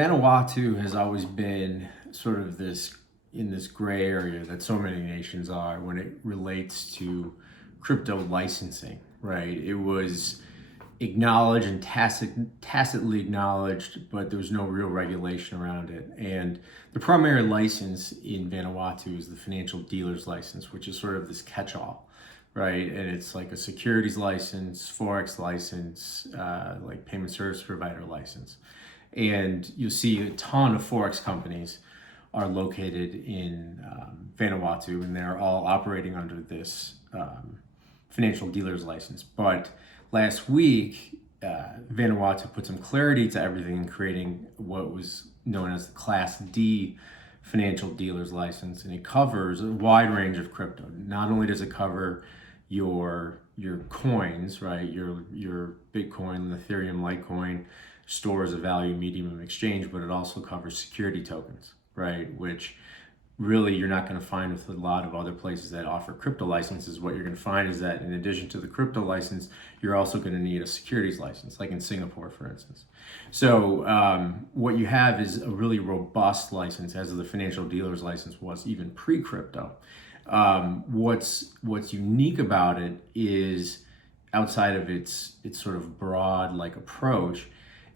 Vanuatu has always been sort of this gray area that so many nations are when it relates to crypto licensing, right? It was acknowledged and tacitly acknowledged, but there was no real regulation around it. And the primary license in Vanuatu is the financial dealer's license, which is sort of this catch-all, right? And it's like a securities license, Forex license, like payment service provider license. And you'll see a ton of Forex companies are located in Vanuatu, and they're all operating under this financial dealer's license. But last week, Vanuatu put some clarity to everything, creating what was known as the Class D financial dealer's license, and it covers a wide range of crypto. Not only does it cover your coins, right, your Bitcoin, Ethereum, Litecoin, stores of value, medium of exchange, but it also covers security tokens, right, which really you're not going to find with a lot of other places that offer crypto licenses. What you're going to find is that in addition to the crypto license, you're also going to need a securities license, like in Singapore, for instance. So what you have is a really robust license, as the financial dealer's license was even pre-crypto. What's unique about it is, outside of its sort of broad like approach,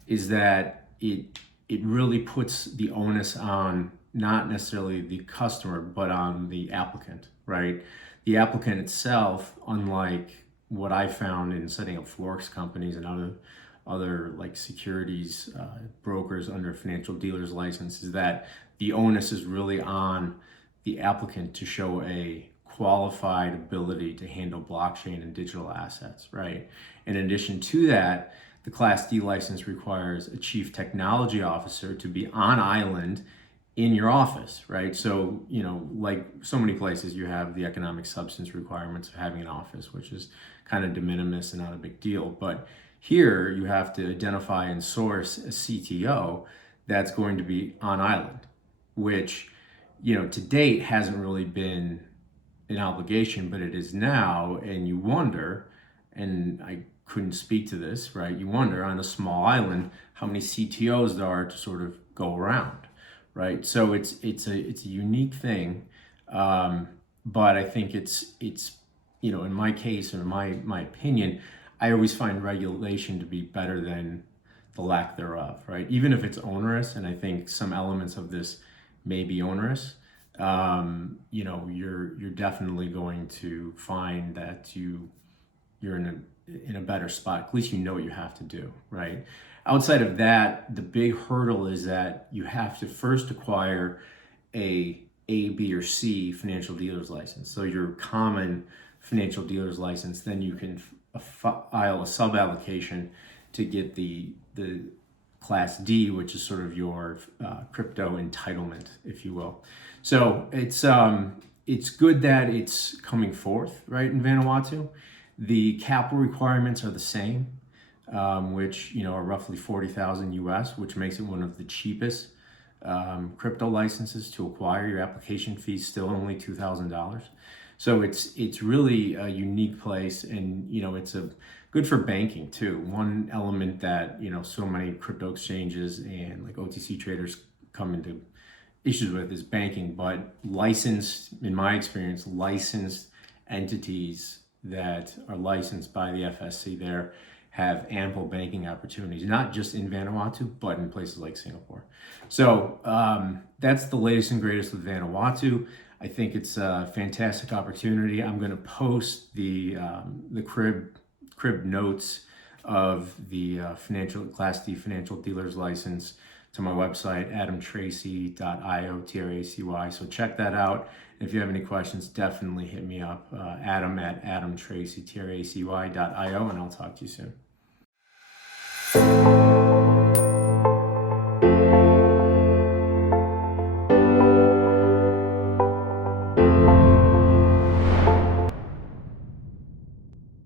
is that it really puts the onus on not necessarily the customer, but on the applicant, right? The applicant itself, unlike what I found in setting up Forex companies and other like securities brokers under a financial dealer's license, is that the onus is really on the applicant to show a qualified ability to handle blockchain and digital assets, right? In addition to that, the Class D license requires a chief technology officer to be on island in your office, right? So, like so many places, you have the economic substance requirements of having an office, which is kind of de minimis and not a big deal. But here you have to identify and source a CTO that's going to be on island, which, to date hasn't really been an obligation, but it is now. And you wonder, and I couldn't speak to this, right? You wonder on a small island how many CTOs there are to sort of go around, right? So it's a unique thing, but I think it's in my case, or my opinion, I always find regulation to be better than the lack thereof, right? Even if it's onerous, and I think some elements of this may be onerous, you're definitely going to find that you're in a better spot. At least you know what you have to do, right? Outside of that, the big hurdle is that you have to first acquire a B, or C financial dealer's license. So your common financial dealer's license, then you can file a sub-application to get the Class D, which is sort of your crypto entitlement, if you will. So it's good that it's coming forth, right, in Vanuatu. The capital requirements are the same, which are roughly 40,000 US, which makes it one of the cheapest crypto licenses to acquire. Your application fee is still only $2,000. So it's really a unique place, and it's good for banking too. One element that so many crypto exchanges and like OTC traders come into issues with is banking, but in my experience, licensed entities that are licensed by the FSC there have ample banking opportunities, not just in Vanuatu, but in places like Singapore. So that's the latest and greatest with Vanuatu. I think it's a fantastic opportunity. I'm going to post the crib notes of the Class D financial dealer's license to my website, adamtracy.io, Tracy. So check that out. If you have any questions, definitely hit me up, Adam at adamtracy.io, and I'll talk to you soon.